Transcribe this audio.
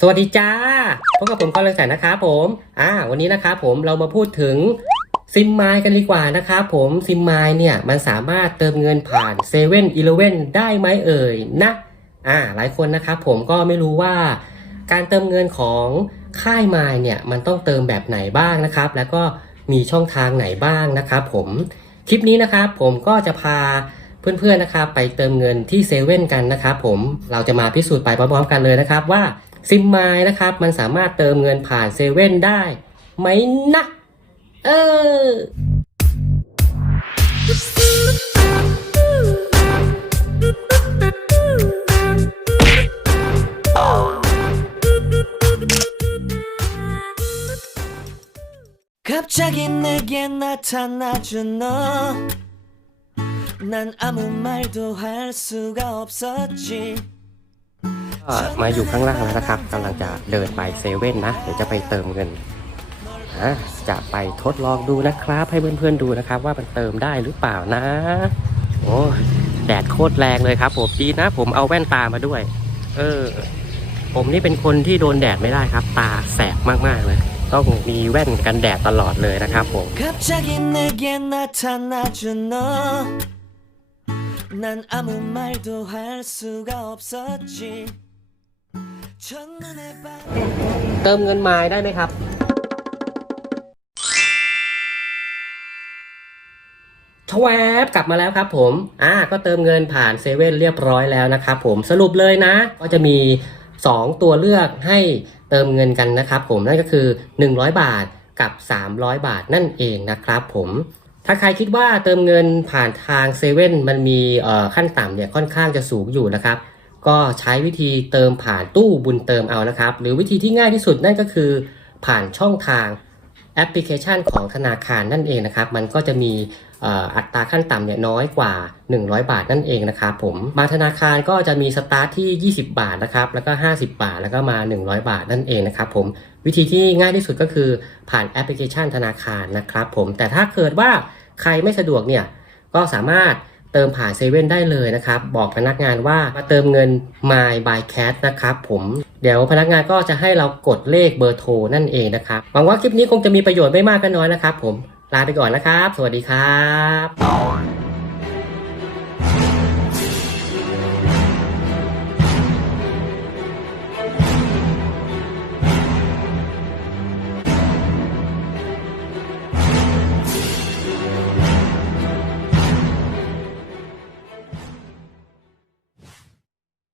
สวัสดีจ้าพบกับผมกอลังแสนนะครับผมอ่าวันนี้นะครับผมเรามาพูดถึงซิมไมล์กันดีกว่านะครับผมซิมไมล์เนี่ยมันสามารถเติมเงินผ่านเซเว่นอีเลเว่นได้ไหมเอ่ยนะอ่าหลายคนนะครับผมก็ไม่รู้ว่า การเติมเงินของค่ายไมล์เนี่ยมันต้องเติมแบบไหนบ้างนะครับ แล้วก็มีช่องทางไหนบ้างนะครับผมคลิปนี้นะครับผมก็จะพาเพื่อนๆนะครับไปเติมเงินที่เซเว่นกันนะครับผมเราจะมาพิสูจน์ไปพร้อมๆกันเลยนะครับว่า ซิมมายนะครับมันสามารถเติมเงินผ่านเซเว่นได้ไหมนะ เออ 갑자기 내게 나타나준 너. 난 아무 말도 할 수가 없었지. ก็มาอยู่ข้างล่างแล้วนะครับกำลังจะเดินไปเซเว่นนะ เดี๋ยวจะไปเติมเงินอ่ะจะไปทดลองดูนะครับ ให้เพื่อนๆดูนะครับ ว่ามันเติมได้หรือเปล่านะ โอ้ยแดดโคตรแรงเลยครับผมดีนะ ผมเอาแว่นตามาด้วย เออ ผมนี่เป็นคนที่โดนแดดไม่ได้ครับ ตาแสบมากๆเลย ต้องมีแว่นกันแดดตลอดเลยนะครับผม 갑자기 내게 나타나준 너. 난 아무 말도 할 수가 없었지. เติมเงินไมล์ได้ไหมครับ ทวบกลับมาแล้วครับผม อ่า ก็เติมเงินผ่านเซเว่นเรียบร้อยแล้วนะครับผม สรุปเลยนะ ก็จะมี 2 ตัวเลือกให้เติมเงินกันนะครับผม นั่นก็คือ 100 บาทกับ 300 บาทนั่นเองนะครับผมถ้าใครคิดว่าเติมเงินผ่านทางเซเว่นมันมีขั้นต่ำเนี่ยค่อนข้างจะสูงอยู่นะครับ ก็ใช้วิธีเติมผ่านตู้บุญเติมเอานะครับ หรือวิธีที่ง่ายที่สุดนั่นก็คือ ผ่านช่องทางแอปพลิเคชันของธนาคารนั่นเองนะครับ มันก็จะมีอัตราขั้นต่ำเนี่ยน้อยกว่า 100 บาทนั่นเองนะครับผมบางธนาคารก็จะมีสตาร์ทที่ 20 บาทนะครับแล้วก็ 50 บาทแล้วก็มา 100 บาทนั่นเองนะครับผมวิธีที่ง่ายที่สุดก็คือผ่านแอปพลิเคชันธนาคารนะครับผมแต่ถ้าเกิดว่าใครไม่สะดวกเนี่ยก็สามารถ เติมผ่านเซเว่นได้เลยนะครับ บอกพนักงานว่ามาเติมเงิน My by Cat นะครับผมเดี๋ยวพนักงานก็จะให้เรากดเลขเบอร์โทรนั่นเองนะครับหวังว่าคลิปนี้คงจะมีประโยชน์ไม่มากก็น้อยนะครับ ผมลาไปก่อนนะครับ สวัสดีครับ